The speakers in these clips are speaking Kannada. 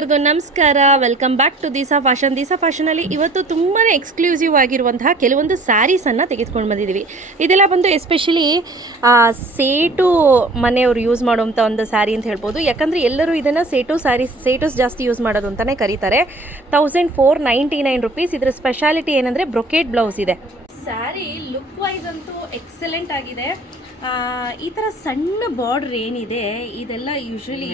ಎಲ್ಲರಿಗೂ ನಮಸ್ಕಾರ. Welcome back to Disha fashion. Disha ಫ್ಯಾಷನಲ್ಲಿ ಇವತ್ತು ತುಂಬಾ ಎಕ್ಸ್ಕ್ಲೂಸಿವ್ ಆಗಿರುವಂತಹ ಕೆಲವೊಂದು ಸ್ಯಾರೀಸನ್ನು ತೆಗೆದುಕೊಂಡು ಬಂದಿದ್ದೀವಿ. ಇದೆಲ್ಲ ಬಂದು ಎಸ್ಪೆಷಲಿ ಸೇಟು ಮನೆಯವರು ಯೂಸ್ ಮಾಡುವಂಥ ಒಂದು ಸ್ಯಾರಿ ಅಂತ ಹೇಳ್ಬೋದು. ಯಾಕಂದರೆ ಎಲ್ಲರೂ ಇದನ್ನು ಸೇಟೋಸ್ ಜಾಸ್ತಿ ಯೂಸ್ ಮಾಡೋದು ಅಂತಲೇ ಕರೀತಾರೆ. 1499 ರುಪೀಸ್. ಇದರ ಸ್ಪೆಷಾಲಿಟಿ ಏನಂದರೆ ಬ್ರೊಕೇಡ್ ಬ್ಲೌಸ್ ಇದೆ. ಸ್ಯಾರಿ ಲುಕ್ ವೈಸ್ ಅಂತೂ ಎಕ್ಸಲೆಂಟ್ ಆಗಿದೆ. ಈ ಥರ ಸಣ್ಣ ಬಾರ್ಡರ್ ಏನಿದೆ ಇದೆಲ್ಲ ಯೂಶ್ವಲಿ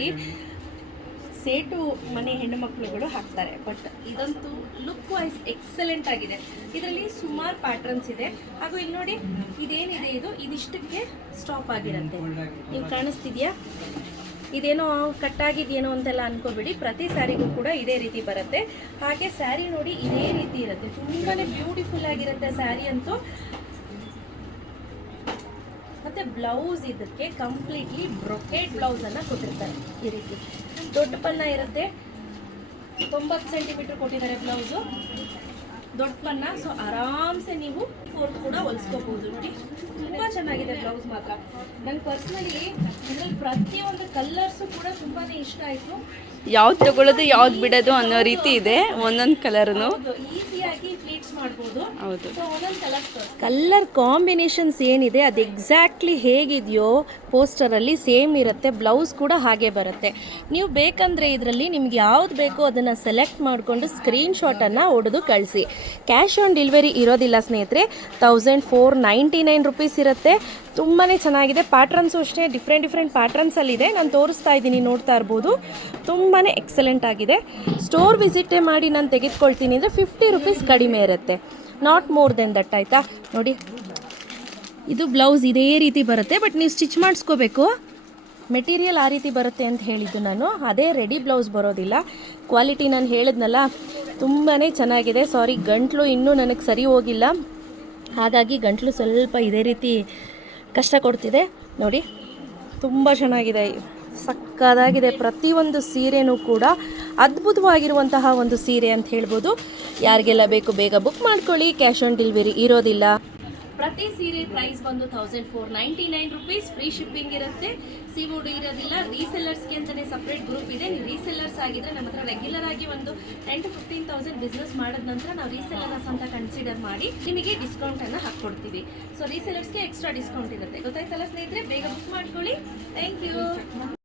ಸೇಟು ಮನೆ ಹೆಣ್ಣು ಮಕ್ಕಳುಗಳು ಹಾಕ್ತಾರೆ. ಬಟ್ ಇದಂತೂ ಲುಕ್ ವೈಸ್ ಎಕ್ಸಲೆಂಟ್ ಆಗಿದೆ. ಇದರಲ್ಲಿ ಸುಮಾರು ಪ್ಯಾಟ್ರನ್ಸ್ ಇದೆ. ಹಾಗೂ ಇಲ್ಲಿ ನೋಡಿ ಇದೇನಿದೆ ಇದಿಷ್ಟಕ್ಕೆ ಸ್ಟಾಪ್ ಆಗಿರುತ್ತೆ. ನೀವು ಕಾಣಿಸ್ತಿದ್ಯಾ? ಇದೇನೋ ಕಟ್ಟಾಗಿದೆಯೇನೋ ಅಂತೆಲ್ಲ ಅನ್ಕೋಬೇಡಿ. ಪ್ರತಿ ಸ್ಯಾರಿಗೂ ಕೂಡ ಇದೇ ರೀತಿ ಬರುತ್ತೆ. ಹಾಗೆ ಸ್ಯಾರಿ ನೋಡಿ ಇದೇ ರೀತಿ ಇರುತ್ತೆ. ತುಂಬಾ ಬ್ಯೂಟಿಫುಲ್ ಆಗಿರುತ್ತೆ ಸ್ಯಾರಿ ಅಂತೂ. ಮತ್ತು ಬ್ಲೌಸ್ ಇದಕ್ಕೆ ಕಂಪ್ಲೀಟ್ಲಿ ಬ್ರೊಕೇಡ್ ಬ್ಲೌಸನ್ನು ಕೊಟ್ಟಿರ್ತಾರೆ. ಈ ರೀತಿ ದೊಡ್ಡ ಪನ್ನ ಇರುತ್ತೆ. 90 ಸೆಂಟಿಮೀಟರ್ ಕೊಟ್ಟಿದ್ದಾರೆ ಬ್ಲೌಸು, ದೊಡ್ಡ ಪನ್ನ. ಸೊ ಆರಾಮ್ಸೆ ನೀವು ಫೋರ್ತ್ ಕೂಡ ಹೊಲಿಸ್ಕೋಬಹುದು. ನೋಡಿ ತುಂಬ ಚೆನ್ನಾಗಿದೆ ಬ್ಲೌಸ್ ಮಾತ್ರ. ನಂಗೆ ಪರ್ಸ್ನಲಿ ಇದರಲ್ಲಿ ಪ್ರತಿಯೊಂದು ಕಲರ್ಸು ಕೂಡ ತುಂಬಾ ಇಷ್ಟ ಆಯಿತು. ಯಾವ್ದು ತಗೊಳ್ಳೋದು ಯಾವ್ದು ಬಿಡೋದು ಅನ್ನೋ ರೀತಿ ಇದೆ. ಒಂದೊಂದು ಕಲರ್ನು ಈಸಿಯಾಗಿ ಪ್ಲೀಟ್ಸ್ ಮಾಡ್ಬೋದು. ಹೌದು, ಒಂದೊಂದು ಕಲರ್ ಕಾಂಬಿನೇಷನ್ಸ್ ಏನಿದೆ ಅದು ಎಕ್ಸಾಕ್ಟ್ಲಿ ಹೇಗಿದೆಯೋ ಪೋಸ್ಟರಲ್ಲಿ ಸೇಮ್ ಇರುತ್ತೆ. ಬ್ಲೌಸ್ ಕೂಡ ಹಾಗೆ ಬರುತ್ತೆ. ನೀವು ಬೇಕಂದರೆ ಇದರಲ್ಲಿ ನಿಮ್ಗೆ ಯಾವ್ದು ಬೇಕೋ ಅದನ್ನು ಸೆಲೆಕ್ಟ್ ಮಾಡಿಕೊಂಡು ಸ್ಕ್ರೀನ್ಶಾಟನ್ನು ಹೊಡೆದು ಕಳಿಸಿ. ಕ್ಯಾಶ್ ಆನ್ ಡೆಲಿವರಿ ಇರೋದಿಲ್ಲ ಸ್ನೇಹಿತರೆ. 1499 ರುಪೀಸ್ ಇರುತ್ತೆ. ತುಂಬಾ ಚೆನ್ನಾಗಿದೆ. ಪ್ಯಾಟ್ರನ್ಸು ಅಷ್ಟೇ ಡಿಫ್ರೆಂಟ್ ಪ್ಯಾಟ್ರನ್ಸಲ್ಲಿದೆ. ನಾನು ತೋರಿಸ್ತಾ ಇದ್ದೀನಿ, ನೋಡ್ತಾ ಇರ್ಬೋದು. ತುಂಬಾ ಎಕ್ಸಲೆಂಟ್ ಆಗಿದೆ. ಸ್ಟೋರ್ ವಿಸಿಟೇ ಮಾಡಿ ನಾನು ತೆಗೆದುಕೊಳ್ತೀನಿ ಅಂದರೆ 50 ರುಪೀಸ್ ಕಡಿಮೆ ಇರುತ್ತೆ. Not more than that. ಆಯಿತಾ? ನೋಡಿ ಇದು ಬ್ಲೌಸ್ ಇದೇ ರೀತಿ ಬರುತ್ತೆ. ಬಟ್ ನೀವು ಸ್ಟಿಚ್ ಮಾಡಿಸ್ಕೋಬೇಕು. ಮೆಟೀರಿಯಲ್ ಆ ರೀತಿ ಬರುತ್ತೆ ಅಂತ ಹೇಳಿದ್ದು ನಾನು. ಅದೇ ರೆಡಿ ಬ್ಲೌಸ್ ಬರೋದಿಲ್ಲ. ಕ್ವಾಲಿಟಿ ನಾನು ಹೇಳಿದ್ನಲ್ಲ ತುಂಬಾ ಚೆನ್ನಾಗಿದೆ. ಸಾರಿ, ಗಂಟ್ಲು ಇನ್ನೂ ನನಗೆ ಸರಿ ಹೋಗಿಲ್ಲ. ಹಾಗಾಗಿ ಗಂಟ್ಲು ಸ್ವಲ್ಪ ಇದೇ ರೀತಿ ಕಷ್ಟ ಕೊಡ್ತಿದೆ. ನೋಡಿ ತುಂಬ ಚೆನ್ನಾಗಿದೆ, ಸಕ್ಕದಾಗಿದೆ. ಪ್ರತಿಯೊಂದು ಸೀರೆನೂ ಕೂಡ ಅದ್ಭುತವಾಗಿರುವಂತಹ ಒಂದು ಸೀರೆ ಅಂತ ಹೇಳ್ಬೋದು. ಯಾರಿಗೆಲ್ಲ ಬೇಕು ಬೇಗ ಬುಕ್ ಮಾಡ್ಕೊಳ್ಳಿ. ಕ್ಯಾಶ್ ಆನ್ ಡೆಲಿವರಿ ಇರೋದಿಲ್ಲ. ಪ್ರತಿ ಸೀರೆ ಪ್ರೈಸ್ ಬಂದು 1499 ರುಪೀಸ್. ಫ್ರೀ ಶಿಪ್ಪಿಂಗ್ ಇರುತ್ತೆ. ಸಿಒಡಿ ಇರೋದಿಲ್ಲ. ರೀಸೆಲ್ಲರ್ಸ್ಗೆ ಅಂತಲೇ ಸಪ್ರೇಟ್ ಗ್ರೂಪ್ ಇದೆ. ನೀವು ರೀಸೆಲ್ಲರ್ಸ್ ಆಗಿದ್ರೆ ನಮ್ಮ ಹತ್ರ ರೆಗ್ಯುಲರ್ ಆಗಿ ಒಂದು 10,000 to 15,000 ಬಿಸ್ನೆಸ್ ಮಾಡಿದ ನಂತರ ನಾವು ರೀಸೆಲ್ಲರ್ಸ್ ಅಂತ ಕನ್ಸಿಡರ್ ಮಾಡಿ ನಿಮಗೆ ಡಿಸ್ಕೌಂಟನ್ನು ಹಾಕ್ಕೊಡ್ತೀವಿ. ಸೊ ರೀಸೆಲ್ಲರ್ಸ್ಗೆ ಎಕ್ಸ್ಟ್ರಾ ಡಿಸ್ಕೌಂಟ್ ಇರುತ್ತೆ. ಗೊತ್ತಾಯ್ತಲ್ಲ ಸ್ನೇಹಿತರೆ? ಬೇಗ ಬುಕ್ ಮಾಡ್ಕೊಳ್ಳಿ. Thank you.